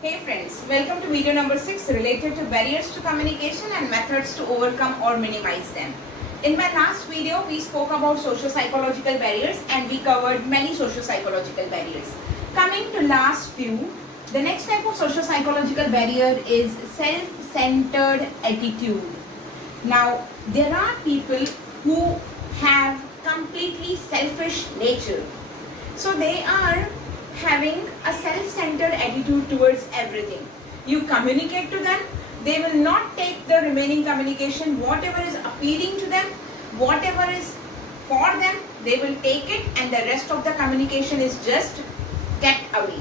Hey friends, welcome to video number 6 related to barriers to communication and methods to overcome or minimize them. In my last video, we spoke about socio-psychological barriers and we covered many socio-psychological barriers. Coming to last few, the next type of socio-psychological barrier is self-centered attitude. Now, there are people who have completely selfish nature. So they are having a self-centered attitude towards everything. You communicate to them, they will not take the remaining communication, whatever is appealing to them, whatever is for them, they will take it and the rest of the communication is just kept away.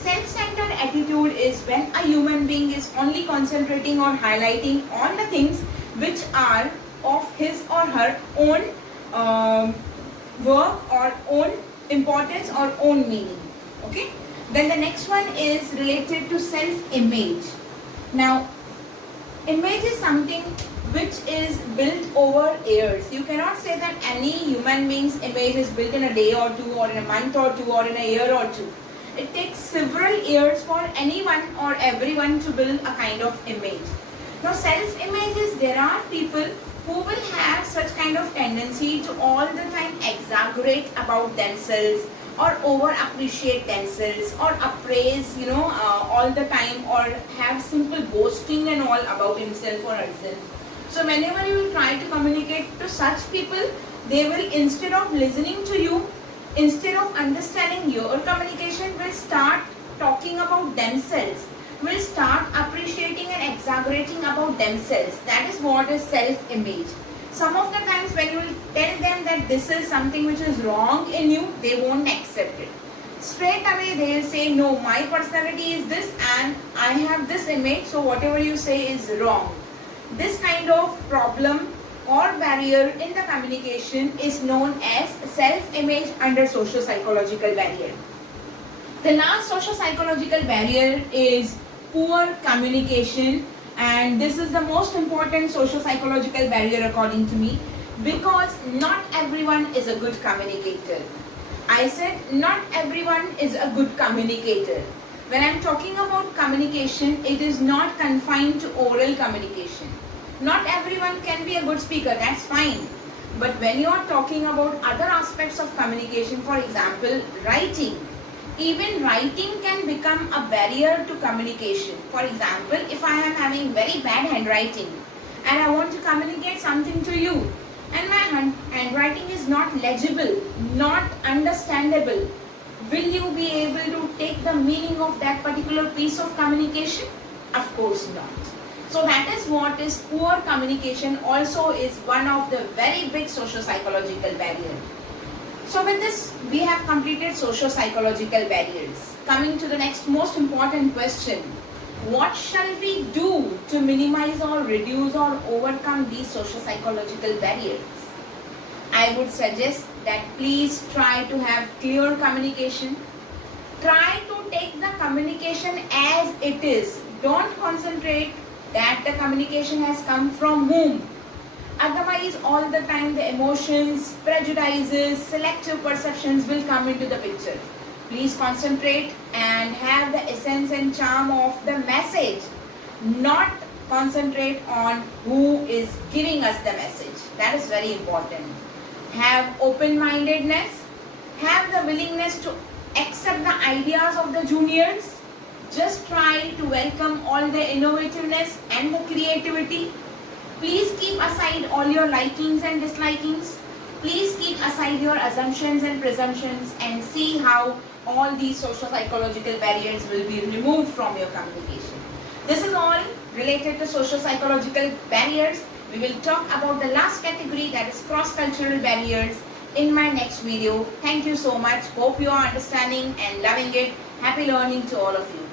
Self-centered attitude is when a human being is only concentrating or highlighting on the things which are of his or her own work or own importance or own meaning. Okay, then the next one is related to self-image. Now, image is something which is built over years. You cannot say that any human being's image is built in a day or two or in a month or two or in a year or two. It takes several years for anyone or everyone to build a kind of image. Now, self-images, there are people who will have such kind of tendency to all the time exaggerate about themselves or over appreciate themselves or appraise all the time or have simple boasting and all about himself or herself. So whenever you will try to communicate to such people, they will, instead of listening to you, instead of understanding your communication, will start talking about themselves, will start appreciating and exaggerating about themselves. That is what is self-image. Some of the times when you will tell them that this is something which is wrong in you, they won't accept it. Straight away they will say, no, my personality is this and I have this image, so whatever you say is wrong. This kind of problem or barrier in the communication is known as self-image under socio-psychological barrier. The last socio-psychological barrier is poor communication. And this is the most important socio-psychological barrier according to me, because not everyone is a good communicator. I said not everyone is a good communicator. When I am talking about communication, it is not confined to oral communication. Not everyone can be a good speaker, that's fine. But when you are talking about other aspects of communication, for example, writing, even writing can become a barrier to communication. For example, if I am having very bad handwriting and I want to communicate something to you and my handwriting is not legible, not understandable, will you be able to take the meaning of that particular piece of communication? Of course not. So that is what is poor communication, also is one of the very big socio-psychological barriers. So with this, we have completed socio-psychological barriers. Coming to the next most important question, what shall we do to minimize or reduce or overcome these socio-psychological barriers? I would suggest that please try to have clear communication. Try to take the communication as it is. Don't concentrate that the communication has come from whom. Otherwise, all the time the emotions, prejudices, selective perceptions will come into the picture. Please concentrate and have the essence and charm of the message. Not concentrate on who is giving us the message. That is very important. Have open-mindedness. Have the willingness to accept the ideas of the juniors. Just try to welcome all the innovativeness and the creativity. Please keep aside all your likings and dislikings. Please keep aside your assumptions and presumptions and see how all these socio-psychological barriers will be removed from your communication. This is all related to socio-psychological barriers. We will talk about the last category, that is cross-cultural barriers, in my next video. Thank you so much. Hope you are understanding and loving it. Happy learning to all of you.